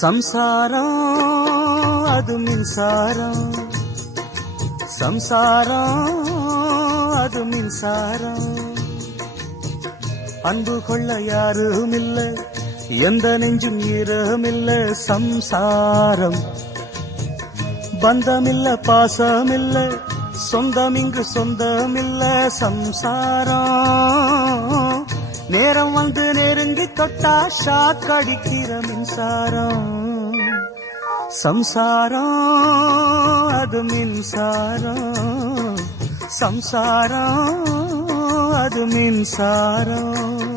சம்சாரம் அது மின்சாரம், சம்சாரம் அது மின்சாரம். அன்பு கொள்ள யாரும் இல்ல, எந்த நெஞ்சும் ஈரமில்ல. சம்சாரம் பந்தமில்ல, பாசமில்ல, சொந்தம் இங்கு சொந்தமில்ல. சம்சாரம் நேரம் வந்து நெருங்கி தொட்டா ஷாக் அடிக்கிற மின்சாரம். சம்சாரம் அது மின்சாரம், சம்சாரம் அது மின்சாரம்.